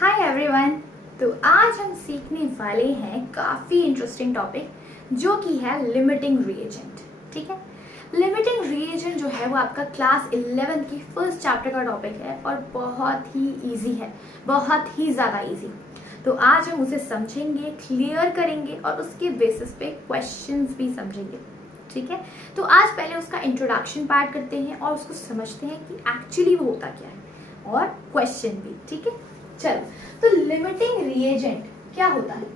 Hi everyone. तो आज हम सीखने वाले हैं काफ़ी इंटरेस्टिंग टॉपिक जो कि है लिमिटिंग रिएजेंट। ठीक है, लिमिटिंग रिएजेंट जो है वो आपका क्लास 11 की फर्स्ट चैप्टर का टॉपिक है और बहुत ही इजी है, बहुत ही ज़्यादा इजी। तो आज हम उसे समझेंगे, क्लियर करेंगे और उसके बेसिस पे क्वेश्चंस भी समझेंगे। ठीक है, तो आज पहले उसका इंट्रोडक्शन पार्ट करते हैं और उसको समझते हैं कि एक्चुअली वो होता क्या है और क्वेश्चन भी। ठीक है, चलो। तो लिमिटिंग रिएजेंट क्या होता है?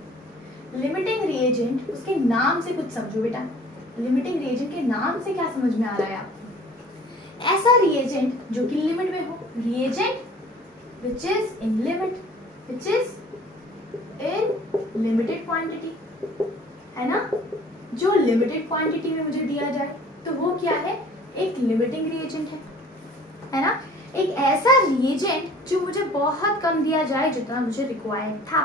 लिमिटिंग रिएजेंट, उसके नाम से कुछ समझो बेटा। लिमिटिंग रिएजेंट के नाम से क्या समझ में आ रहा है आपको? ऐसा रिएजेंट जो कि लिमिट में हो, reagent which is in limit, which is in limited quantity, है ना। जो लिमिटेड क्वांटिटी में मुझे दिया जाए तो वो क्या है? एक लिमिटिंग रिएजेंट है ना। एक ऐसा रिएजेंट जो मुझे बहुत कम दिया जाए जितना मुझे रिक्वायर्ड था,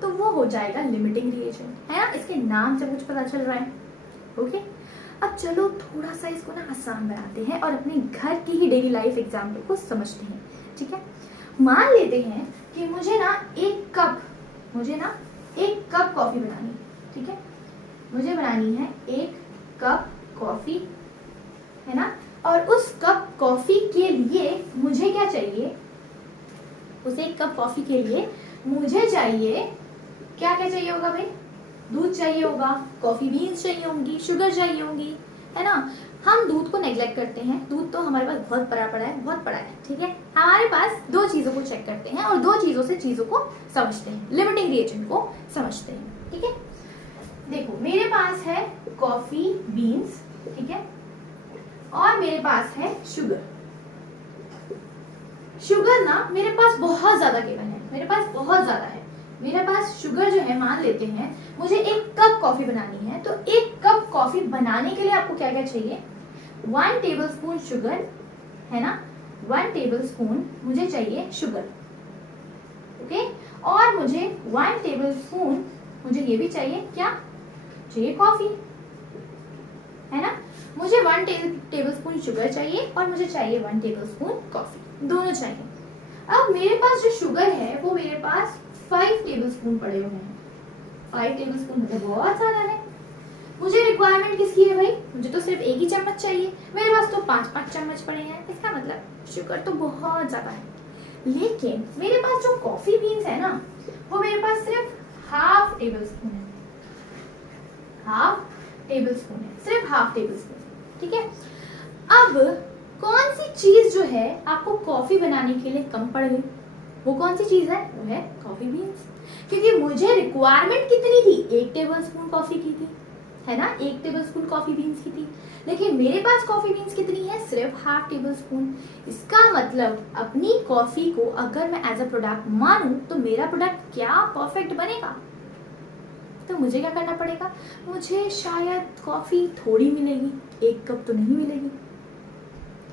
तो वो हो जाएगा लिमिटिंग रिएजेंट, है ना। इसके नाम से कुछ पता चल रहा है। ओके, अब चलो थोड़ा सा इसको ना आसान बनाते हैं और अपने घर की ही डेली लाइफ एग्जाम्पल को समझते हैं। ठीक है, मान लेते हैं कि मुझे ना एक कप कॉफी बनानी है। ठीक है, मुझे बनानी है एक कप कॉफी, है ना। और उस कप कॉफी के लिए मुझे क्या चाहिए? उस एक कप कॉफी के लिए मुझे चाहिए क्या क्या चाहिए होगा भाई? दूध चाहिए होगा, कॉफी बीन्स चाहिए होंगी, शुगर चाहिए होंगी, है ना। हम दूध को नेग्लेक्ट करते हैं, दूध तो हमारे पास बहुत बहुत पड़ा है। ठीक है, हमारे पास दो चीजों को चेक करते हैं और दो चीजों से चीजों को समझते हैं, लिमिटिंग रिएजेंट को समझते हैं। ठीक है, देखो मेरे पास है कॉफी बीन्स, ठीक है, और मेरे पास है शुगर। शुगर ना मेरे पास बहुत ज्यादा गिवन है, मेरे पास बहुत ज्यादा है। मेरे पास शुगर जो है, मान लेते हैं मुझे एक कप कॉफी बनानी है, तो एक कप कॉफी बनाने के लिए आपको क्या क्या चाहिए? 1 टेबलस्पून शुगर, है ना। 1 टेबलस्पून मुझे चाहिए शुगर, ओके। और मुझे 1 टेबलस्पून मुझे ये भी चाहिए, क्या चाहिए? कॉफी, है ना। मुझे 1 टेबलस्पून शुगर चाहिए और मुझे चाहिए 1 टेबलस्पून कॉफी, दोनों चाहिए। अब मेरे पास जो शुगर है वो मेरे पास 5 टेबलस्पून पड़े हुए हैं। 5 टेबलस्पून मतलब बहुत ज्यादा है। मुझे रिक्वायरमेंट किसकी है भाई? मुझे तो सिर्फ एक ही चम्मच चाहिए, मेरे पास तो 5-5 चम्मच पड़े हैं। इसका मतलब शुगर तो बहुत ज्यादा है। लेकिन मेरे पास जो कॉफी बीन्स है ना, वो मेरे पास सिर्फ हाफ टेबलस्पून है, हाफ टेबलस्पून है, सिर्फ हाफ टेबलस्पून। ठीक है, अब कौन सी चीज जो है आपको कॉफी बनाने के लिए कम पड़ गई? वो कौन सी चीज है? वो है कॉफी बीन्स। क्योंकि मुझे रिक्वायरमेंट कितनी थी? 1 टेबलस्पून कॉफी की थी, है ना, 1 टेबलस्पून कॉफी बीन्स की थी। लेकिन मेरे पास कॉफी बीन्स कितनी है? सिर्फ हाफ टेबलस्पून। इसका मतलब अपनी कॉफी को अगर मैं एज अ प्रोडक्ट मानूं तो मेरा प्रोडक्ट क्या परफेक्ट बनेगा? तो मुझे क्या करना पड़ेगा? मुझे शायद कॉफी थोड़ी मिलेगी, 1 कप तो नहीं मिलेगी,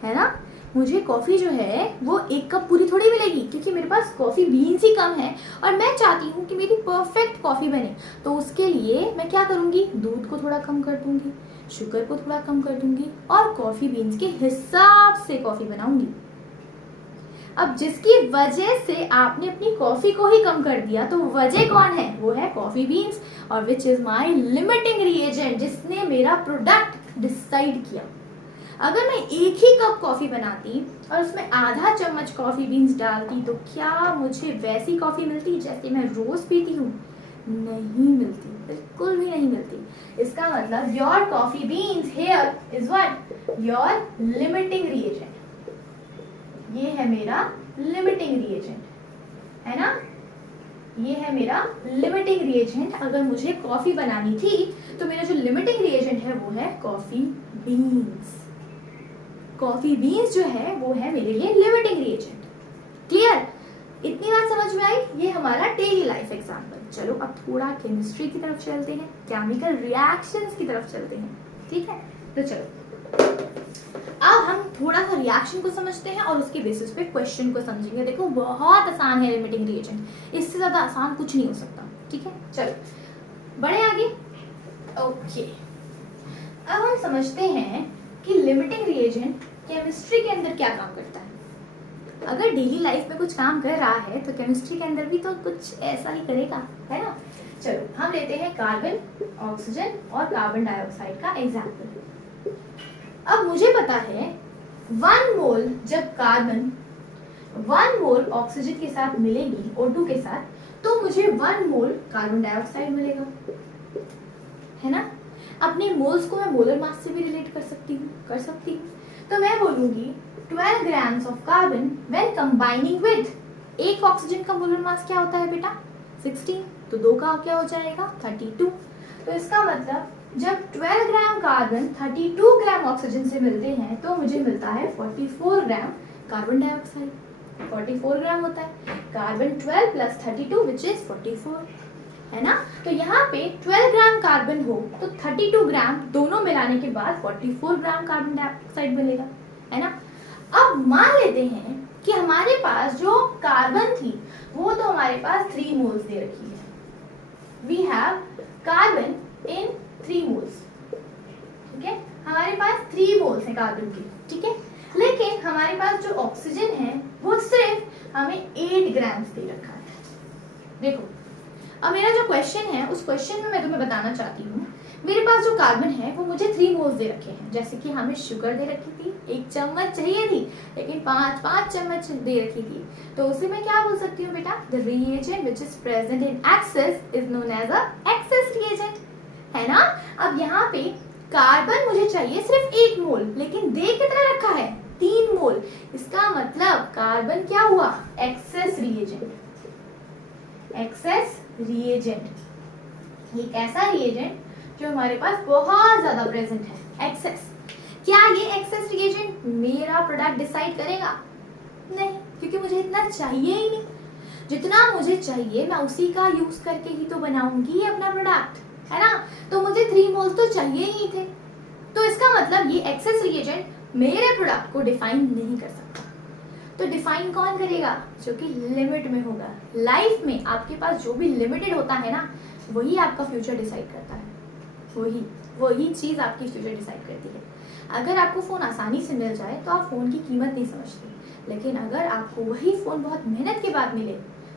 है ना। मुझे कॉफी जो है वो 1 कप पूरी थोड़ी मिलेगी, क्योंकि मेरे पास कॉफी बीन्स ही कम है और मैं चाहती हूँ कि मेरी परफेक्ट कॉफी बने। तो उसके लिए मैं क्या करूंगी? दूध को थोड़ा कम कर दूंगी, शुगर को थोड़ा कम कर दूंगी और कॉफी बीन्स के हिसाब से कॉफी बनाऊंगी। अब जिसकी वजह से आपने अपनी कॉफी को ही कम कर दिया, तो वजह कौन है? वो है कॉफी बीन्स, और which is my limiting reagent, जिसने मेरा प्रोडक्ट डिसाइड किया। अगर मैं एक ही कप कॉफी बनाती और उसमें आधा चम्मच कॉफी बीन्स डालती, तो क्या मुझे वैसी कॉफी मिलती जैसे मैं रोज पीती हूँ? नहीं मिलती, बिल्कुल भी नहीं मिलती। इसका मतलब your coffee beans here is what? Your limiting reagent. ये है मेरा लिमिटिंग रिएजेंट, है ना। ये है मेरा लिमिटिंग रिएजेंट। अगर मुझे कॉफी बनानी थी तो मेरा जो लिमिटिंग रिएजेंट है वो है कॉफी बीन्स। कॉफी बीन्स जो है वो है मेरे लिए लिमिटिंग रिएजेंट। क्लियर? इतनी बात समझ में आई? ये हमारा डेली लाइफ एग्जांपल। चलो अब थोड़ा केमिस्ट्री की तरफ चलते हैं, केमिकल रिएक्शंस की तरफ चलते हैं। ठीक है, तो चलो अब हम थोड़ा सा रिएक्शन को समझते हैं और उसके बेसिस पे क्वेश्चन को समझेंगे। देखो बहुत आसान है लिमिटिंग रिएजेंट, इससे ज्यादा आसान कुछ नहीं हो सकता। ठीक है, चलो बढ़े आगे। ओके, अब हम समझते हैं कि लिमिटिंग रिएजेंट केमिस्ट्री के अंदर क्या काम करता है। अगर डेली लाइफ में कुछ काम कर रहा है तो केमिस्ट्री के अंदर भी तो कुछ ऐसा ही करेगा, है ना। चलो हम लेते हैं कार्बन, ऑक्सीजन और कार्बन डाइऑक्साइड का एग्जाम्पल। अब मुझे पता है 1 मोल जब कार्बन 1 मोल ऑक्सीजन के साथ मिलेगी O2 के साथ, तो मुझे 1 मोल कार्बन डाइऑक्साइड मिलेगा, है ना। अपने मोल्स को मैं मोलर मास से भी रिलेट कर सकती हूँ। तो मैं बोलूंगी 12 grams of carbon when combining with, एक ऑक्सीजन का मोलर मास क्या होता है बेटा 16, तो 2 का क्या हो जाएगा 32। तो इसका मतलब जब 12 ग्राम कार्बन 32 ग्राम ऑक्सीजन से मिलते हैं तो मुझे मिलता है 44 ग्राम कार्बन डाइऑक्साइड। 44 ग्राम होता है, कार्बन 12 प्लस 32 विच इज 44, है ना। तो यहाँ पे 12 ग्राम कार्बन हो तो 32 ग्राम दोनों मिलाने के बाद 44 ग्राम कार्बन डाइऑक्साइड मिलेगा, है ना। अब मान लेते हैं कि हमारे पास जो कार्बन थी वो तो हमारे पास 3 मोल्स दे रखी है। We have carbon in 3 moles, ठीक है। हमारे पास 3 मोल्स हैं कार्बन की, ठीक है। लेकिन हमारे पास जो ऑक्सीजन है वो सिर्फ हमें 8 ग्राम्स दे रखा है। देखो अब मेरा जो क्वेश्चन है उस क्वेश्चन में मैं तुम्हें बताना चाहती हूँ, मेरे पास जो कार्बन है वो मुझे 3 मोल्स दे रखे हैं। जैसे कि हमें शुगर दे रखी थी, 1 चम्मच चाहिए थी लेकिन 5 चम्मच दे रखी थी, तो उसे मैं क्या बोल सकती हूँ बेटा, the reagent which is present in excess is known as a excess reagent, है ना। अब यहाँ पे कार्बन मुझे चाहिए सिर्फ 1 मोल, लेकिन दे कितना रखा है 3 मोल, इसका मतलब कार्बन क्या हुआ एक्सेस रिएजेंट। एक्सेस रिएजेंट एक ऐसा रिएजेंट जो हमारे पास बहुत ज्यादा प्रेजेंट है, एक्सेस। क्या ये एक्सेस रिएजेंट मेरा प्रोडक्ट डिसाइड करेगा? नहीं, क्योंकि मुझे इतना चाहिए ही नहीं। जितना मुझे चाहिए मैं उसी का यूज करके ही तो बनाऊंगी अपना प्रोडक्ट, है ना। तो मुझे 3 मोल्स तो चाहिए ही थे, तो इसका मतलब ये एक्सेस रिएजेंट मेरे प्रोडक्ट को डिफाइन नहीं कर सकता। तो डिफाइन कौन करेगा? जो कि लिमिट में होगा। लाइफ में आपके पास जो भी लिमिटेड होता है ना, वही आपका फ्यूचर डिसाइड करता है। वही चीज आपकी फ्यूचर डिसाइड करती है। अगर आपको फोन आसानी से मिल जाए तो आप फोन की कीमत नहीं समझते, लेकिन अगर आपको वही फोन बहुत मेहनत के बाद मिले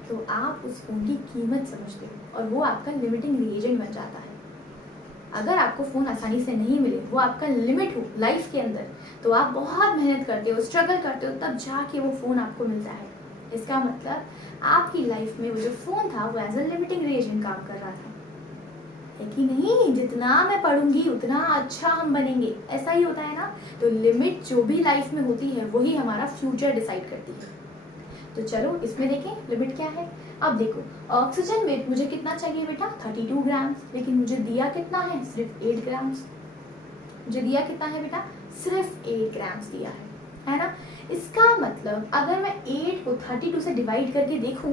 तो आप उस फोन की कीमत समझते हो और वो आपका लिमिटिंग रिएजेंट बन जाता है। अगर आपको फोन आसानी से नहीं मिले, वो आपका लिमिट हो लाइफ के अंदर, तो आप बहुत मेहनत करते हो, स्ट्रगल करते हो, तब जाके वो फोन आपको मिलता है। इसका मतलब आपकी लाइफ में वो जो फोन था वो एज अ लिमिटिंग रिएजेंट काम कर रहा था, है कि नहीं। जितना मैं पढ़ूंगी उतना अच्छा हम बनेंगे, ऐसा ही होता है ना। तो लिमिट जो भी लाइफ में होती है वही हमारा फ्यूचर डिसाइड करती है। तो चलो इसमें देखें लिमिट क्या है। अब देखो ऑक्सीजन में मुझे कितना चाहिए बेटा 32 ग्राम्स, लेकिन मुझे दिया कितना है सिर्फ 8 ग्राम्स। मुझे दिया कितना है बेटा सिर्फ 8 ग्राम्स दिया है ना। इसका मतलब अगर मैं 8 को 32 से डिवाइड करके देखूं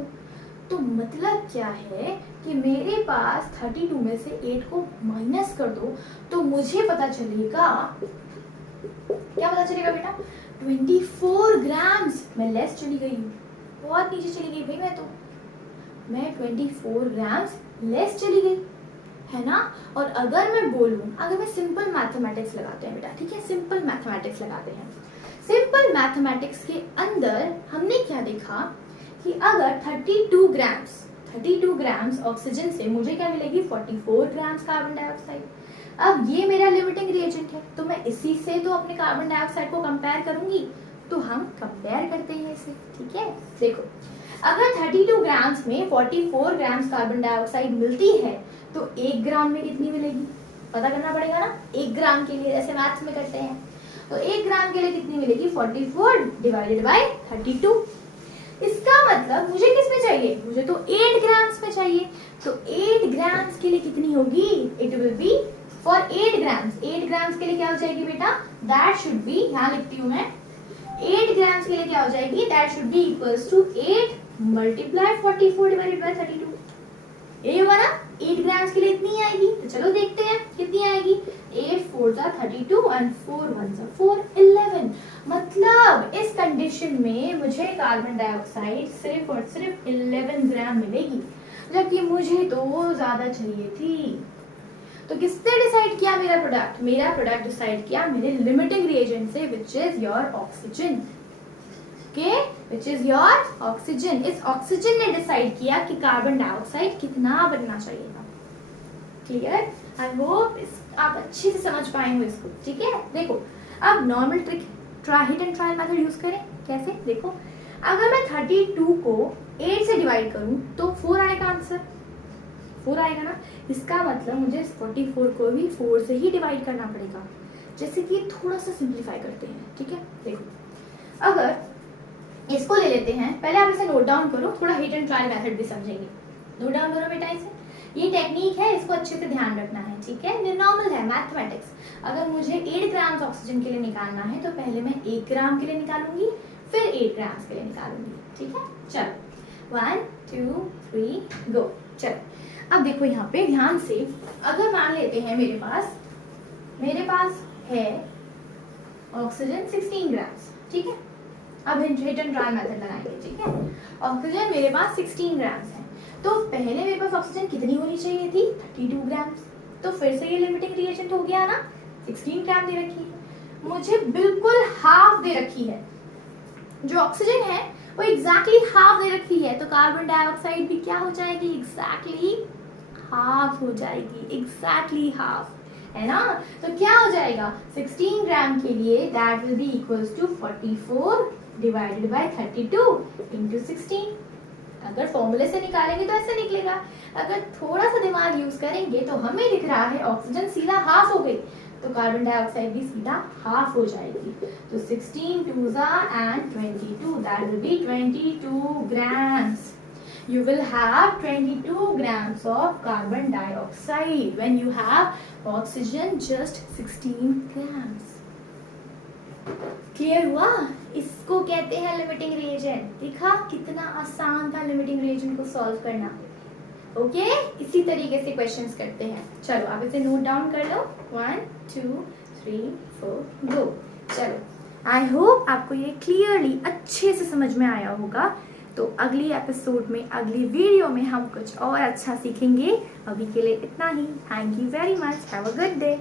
तो मतलब क्या है कि मेरे पास 32 में से 8 को माइनस कर दो तो मुझे पता चलेगा, क्या पता चलेगा बेटा 24 ग्राम्स। मैं लेस चली गई हूँ, बहुत नीचे चली गई भाई, मैं 24 ग्राम्स लेस चली गई, है ना। और अगर मैं बोलूं, अगर मैं सिंपल मैथमेटिक्स लगाते हैं बेटा, ठीक है, सिंपल मैथमेटिक्स लगाते हैं। सिंपल मैथमेटिक्स के अंदर हमने क्या देखा कि अगर 32 ग्राम्स ऑक्सीजन से मुझे क्या मिलेगी 44 ग्राम्स कार्बन डाइऑक्साइड। अब ये मेरा लिमिटिंग रिएजेंट है, तो मैं इसी से तो अपने कार्बन डाइऑक्साइड को कंपेयर करूंगी। तो हम कंपेयर करते हैं इसे, ठीक है। देखो अगर 32 ग्राम्स में 44 ग्राम्स कार्बन डाइऑक्साइड मिलती है तो 1 ग्राम में कितनी मिलेगी पता करना पड़ेगा ना। 1 ग्राम के लिए जैसे मैथ्स में करते हैं, तो 1 ग्राम के लिए कितनी मिलेगी 44 डिवाइडेड बाय 32। इसका मतलब मुझे किस में चाहिए, मुझे तो 8 ग्राम्स में चाहिए। तो 8 ग्राम्स के लिए कितनी होगी, it will be for 8 grams. 8 grams के लिए क्या हो जाएगी बेटा, दैट शुड बी, यहाँ लिखती हूँ मैं, 8 ग्राम्स के लिए क्या हो जाएगी, that should be equals to 8 multiply 44 divided by 32। ये होगा ना, 8 ग्राम्स के लिए इतनी आएगी। तो चलो देखते हैं कितनी आएगी। 8 4 32 एंड 4 1 4 11। मतलब इस कंडीशन में मुझे कार्बन डाइऑक्साइड सिर्फ और सिर्फ 11 ग्राम मिलेगी, जबकि मुझे तो ज्यादा चाहिए थी। तो किसने डिसाइड किया मेरा प्रोडक्ट, मेरा प्रोडक्ट डिसाइड किया मेरे लिमिटिंग रिएजेंट से, which is your oxygen. Okay, which is your oxygen. इस ऑक्सीजन ने डिसाइड किया कि कार्बन डाइऑक्साइड कितना बनना चाहिए। क्लियर? आई होप आप अच्छे से समझ पाए हो इसको। ठीक है, देखो अब normal trick hit and trial method use करें। कैसे? देखो, अगर मैं 32 को 8 से डिवाइड करूं तो 4 आएगा आंसर, 4 आएगा ना। इसका मतलब मुझे 44 को भी 4 से ही डिवाइड करना पड़ेगा। जैसे कि थोड़ा सा सिंप्लीफाई करते हैं। ठीक है, देखो अगर इसको ले लेते हैं, पहले आप इसे नोट डाउन करो, थोड़ा हिट एंड ट्रायल मेथड भी समझेंगे। नोट डाउन करो बेटा इसे, ये टेक्निक है, इसको अच्छे से ध्यान रखना है। ठीक है, ये नॉर्मल है मैथमेटिक्स। अगर मुझे 8 ग्राम ऑक्सीजन के लिए निकालना है तो पहले मैं 1 ग्राम के लिए निकालूंगी, फिर 8 ग्राम के लिए निकालूंगी। ठीक है, चलो 1 2 3 गो। चलो अब देखो यहाँ पे ध्यान से, अगर मान लेते हैं मेरे पास है ऑक्सीजन 16 ग्राम। ठीक है, अब हिट एंड ट्रायल मेथड लगाएंगे। ठीक है, ऑक्सीजन मेरे पास 16 ग्राम है, तो पहले मेरे पास ऑक्सीजन कितनी होनी चाहिए थी? 32 ग्राम। तो फिर से ये लिमिटिंग रिएजेंट हो गया ना, 16 ग्राम दे रखी है, मुझे बिल्कुल हाफ दे रखी है। जो ऑक्सीजन है वो एग्जैक्टली हाफ दे रखी है, तो कार्बन डाइऑक्साइड भी क्या हो जाएगी? एग्जैक्टली हाफ हो जाएगी, एग्जैक्टली हाफ, है ना। तो क्या हो जाएगा? 16 ग्राम के लिए that will be equals to 44 divided by 32 into 16। अगर फॉर्मूले से निकालेंगे तो ऐसे निकलेगा, अगर थोड़ा सा दिमाग यूज करेंगे तो हमें दिख रहा है ऑक्सीजन सीधा हाफ हो गई, तो कार्बन डाइऑक्साइड भी सीधा हाफ हो जाएगी। तो 16 2s and 22, that will be 22 grams. You will have 22 grams of carbon dioxide when you have oxygen just 16 grams. Clear हुआ? इसको कहते हैं लिमिटिंग रिएजेंट। देखा कितना आसान था लिमिटिंग रिएजेंट को सॉल्व करना। ओके, इसी तरीके से क्वेश्चंस करते हैं। चलो आप इसे नोट डाउन कर लो, 1 2 3 4 गो। चलो आई होप आपको ये क्लियरली अच्छे से समझ में आया होगा। तो अगली एपिसोड में, अगली वीडियो में हम कुछ और अच्छा सीखेंगे। अभी के लिए इतना ही। Thank you very much, have a good day.